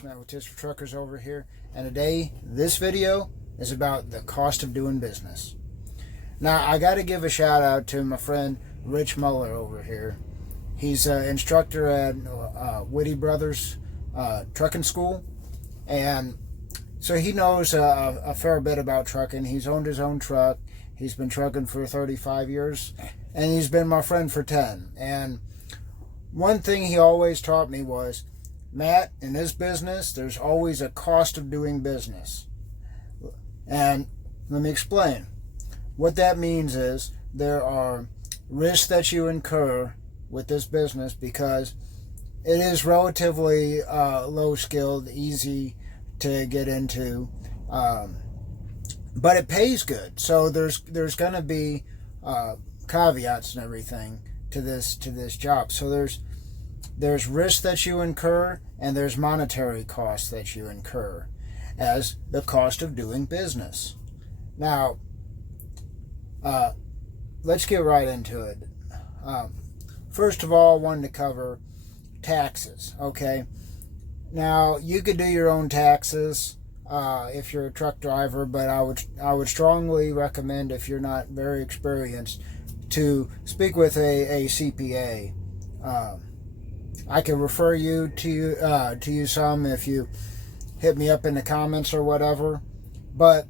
It's Matt with Tips for Truckers over here, and today this video is about the cost of doing business. Now I got to give a shout out to my friend Rich Muller over here. He's an instructor at Whitty Brothers Trucking School, and so he knows a fair bit about trucking. He's owned his own truck. He's been trucking for 35 years, and he's been my friend for 10. And one thing he always taught me was, Matt, in this business, there's always a cost of doing business. And let me explain. What that means is there are risks that you incur with this business because it is relatively low skilled, easy to get into, but it pays good. So there's going to be caveats and everything to this job. So there's risks that you incur, and there's monetary costs that you incur as the cost of doing business. Now, let's get right into it. First of all, I wanted to cover taxes. Okay, now you could do your own taxes if you're a truck driver, but I would strongly recommend, if you're not very experienced, to speak with a CPA. I can refer you to some if you hit me up in the comments or whatever. But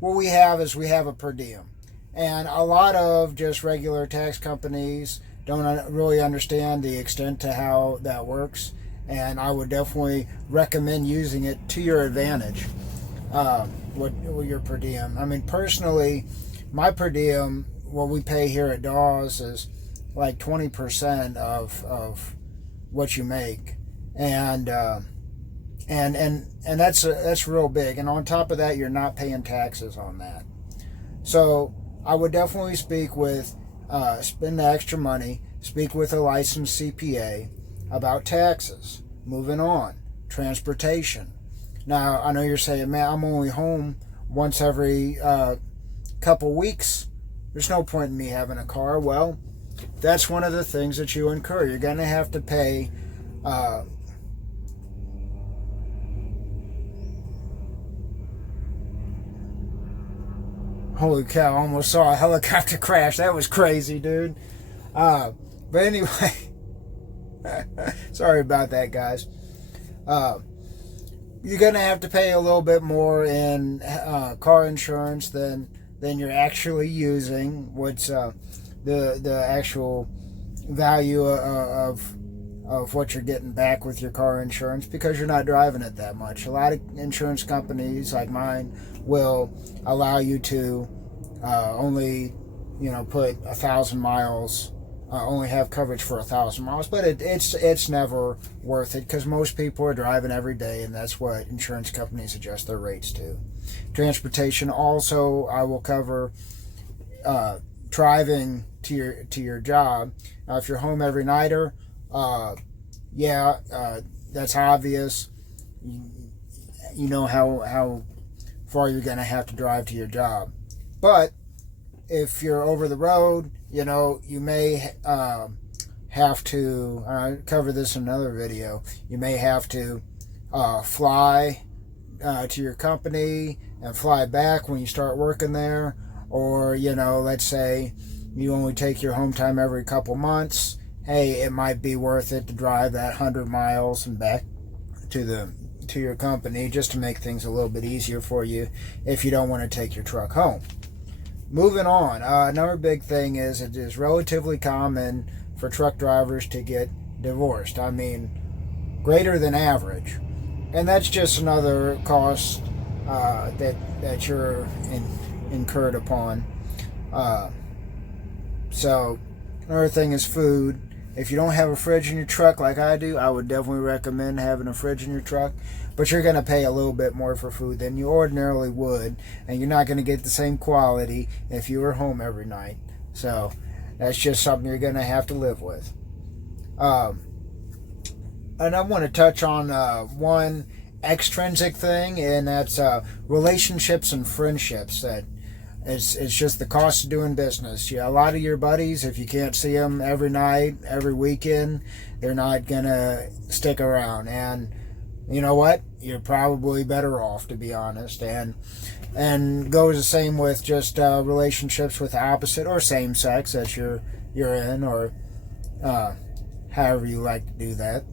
what we have is we have a per diem. And a lot of just regular tax companies don't really understand the extent to how that works. And I would definitely recommend using it to your advantage with your per diem. I mean, personally, my per diem, what we pay here at Dawes, is like 20% of what you make, and that's real big. And on top of that, you're not paying taxes on that. So I would definitely speak with, spend the extra money, speak with a licensed CPA about taxes. Moving on, transportation. Now I know you're saying, man, I'm only home once every couple weeks. There's no point in me having a car. Well, that's one of the things that you incur. You're going to have to pay holy cow, I almost saw a helicopter crash. That was crazy, dude. But anyway, sorry about that, guys. You're going to have to pay a little bit more in car insurance than you're actually using, what's the actual value of what you're getting back with your car insurance, because you're not driving it that much. A lot of insurance companies like mine will allow you to only, put 1,000 miles, only have coverage for 1,000 miles, but it's never worth it because most people are driving every day, and that's what insurance companies adjust their rates to. Transportation also, I will cover driving to your job. Now, if you're home every nighter, that's obvious. You know how far you're going to have to drive to your job. But if you're over the road, you may have to, cover this in another video, you may have to fly to your company and fly back when you start working there. Or, let's say you only take your home time every couple months. Hey, it might be worth it to drive that 100 miles and back to your company just to make things a little bit easier for you if you don't want to take your truck home. Moving on, another big thing is it is relatively common for truck drivers to get divorced. I mean, greater than average. And that's just another cost that you're incurred upon. So another thing is food. If you don't have a fridge in your truck like I do, I would definitely recommend having a fridge in your truck. But you're going to pay a little bit more for food than you ordinarily would, and you're not going to get the same quality if you were home every night. So that's just something you're going to have to live with. And I want to touch on one extrinsic thing, and that's relationships and friendships. That it's just the cost of doing business. A lot of your buddies, if you can't see them every night, every weekend, they're not gonna stick around. And you know what? You're probably better off, to be honest. And goes the same with just relationships with the opposite or same sex that you're in, or however you like to do that.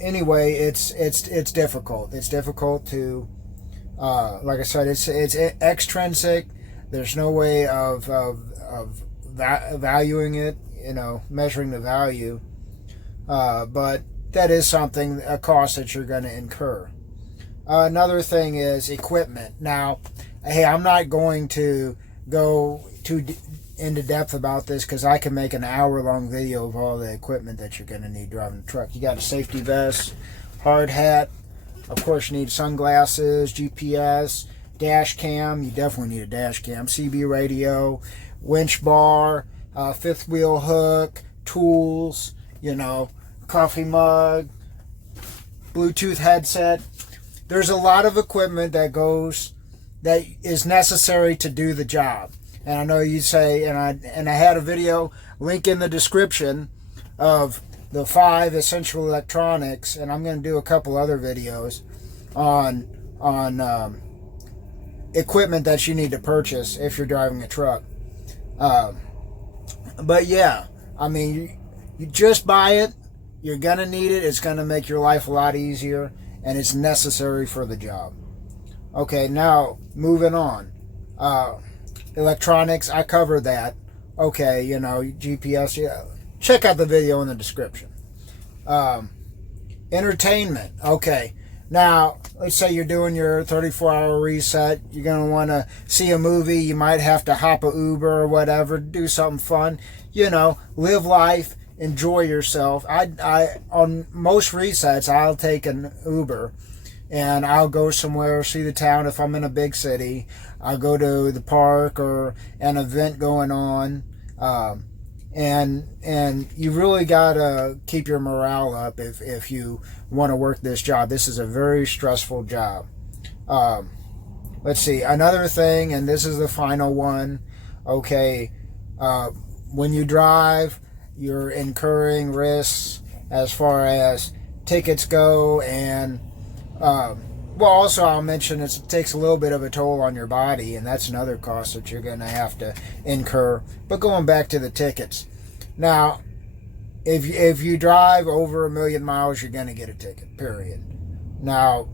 Anyway, it's difficult. It's difficult to, like I said, it's extrinsic. There's no way of valuing it, measuring the value. But that is something, a cost that you're going to incur. Another thing is equipment. Now, hey, I'm not going to go too into depth about this because I can make an hour-long video of all the equipment that you're going to need driving a truck. You got a safety vest, hard hat. Of course, you need sunglasses, GPS, dash cam. You definitely need a dash cam. CB radio, winch bar, fifth wheel hook, tools, coffee mug, Bluetooth headset. There's a lot of equipment that is necessary to do the job. And I know you say, and I had a video link in the description of the 5 essential electronics, and I'm going to do a couple other videos on equipment that you need to purchase if you're driving a truck. But yeah, I mean, you just buy it. You're going to need it. It's going to make your life a lot easier, and it's necessary for the job. Okay, now moving on. Electronics, I covered that. Okay, GPS, yeah. Check out the video in the description. Entertainment, okay. Now, let's say you're doing your 34-hour reset. You're going to want to see a movie. You might have to hop a Uber or whatever, do something fun. Live life, enjoy yourself. I on most resets, I'll take an Uber and I'll go somewhere, see the town. If I'm in a big city, I'll go to the park or an event going on. And you really gotta keep your morale up if you want to work this job. This is a very stressful job. Let's see, another thing, and this is the final one. Okay, when you drive, you're incurring risks as far as tickets go, and also I'll mention it takes a little bit of a toll on your body, and that's another cost that you're going to have to incur. But going back to the tickets, now, if you drive over 1 million miles, you're going to get a ticket, period. Now,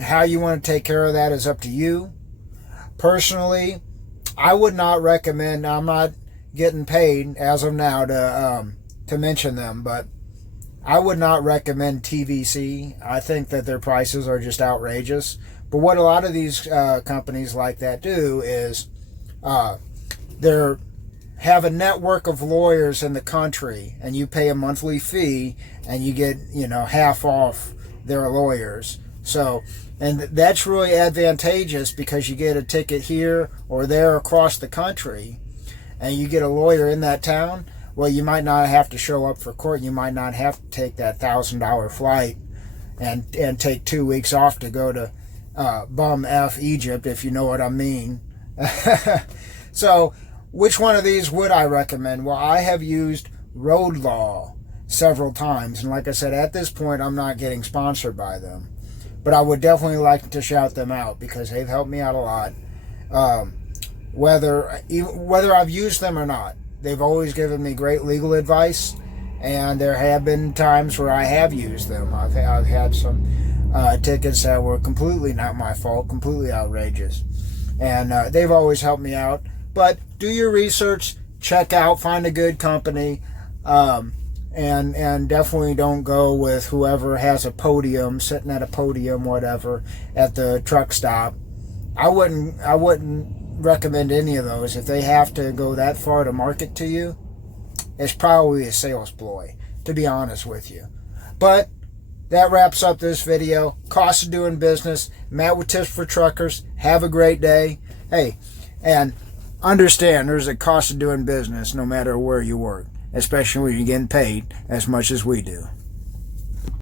how you want to take care of that is up to you. Personally, I would not recommend, I'm not getting paid as of now to mention them, but I would not recommend TVC. I think that their prices are just outrageous. But what a lot of these companies like that do is they have a network of lawyers in the country, and you pay a monthly fee, and you get half off their lawyers. So, and that's really advantageous because you get a ticket here or there across the country, and you get a lawyer in that town. Well, you might not have to show up for court. You might not have to take that $1,000 flight and take 2 weeks off to go to bum F Egypt, if you know what I mean. So, which one of these would I recommend? Well, I have used Road Law several times, and like I said, at this point, I'm not getting sponsored by them. But I would definitely like to shout them out because they've helped me out a lot. Whether I've used them or not, they've always given me great legal advice, and there have been times where I have used them. I've had some tickets that were completely not my fault, completely outrageous, and they've always helped me out. But do your research, check out, find a good company, and definitely don't go with whoever has a podium, sitting at a podium, whatever, at the truck stop. I wouldn't recommend any of those. If they have to go that far to market to you, it's probably a sales ploy, to be honest with you. But that wraps up this video. Cost of doing business. Matt with Tips for Truckers. Have a great day. Hey, and understand there's a cost of doing business no matter where you work, especially when you're getting paid as much as we do.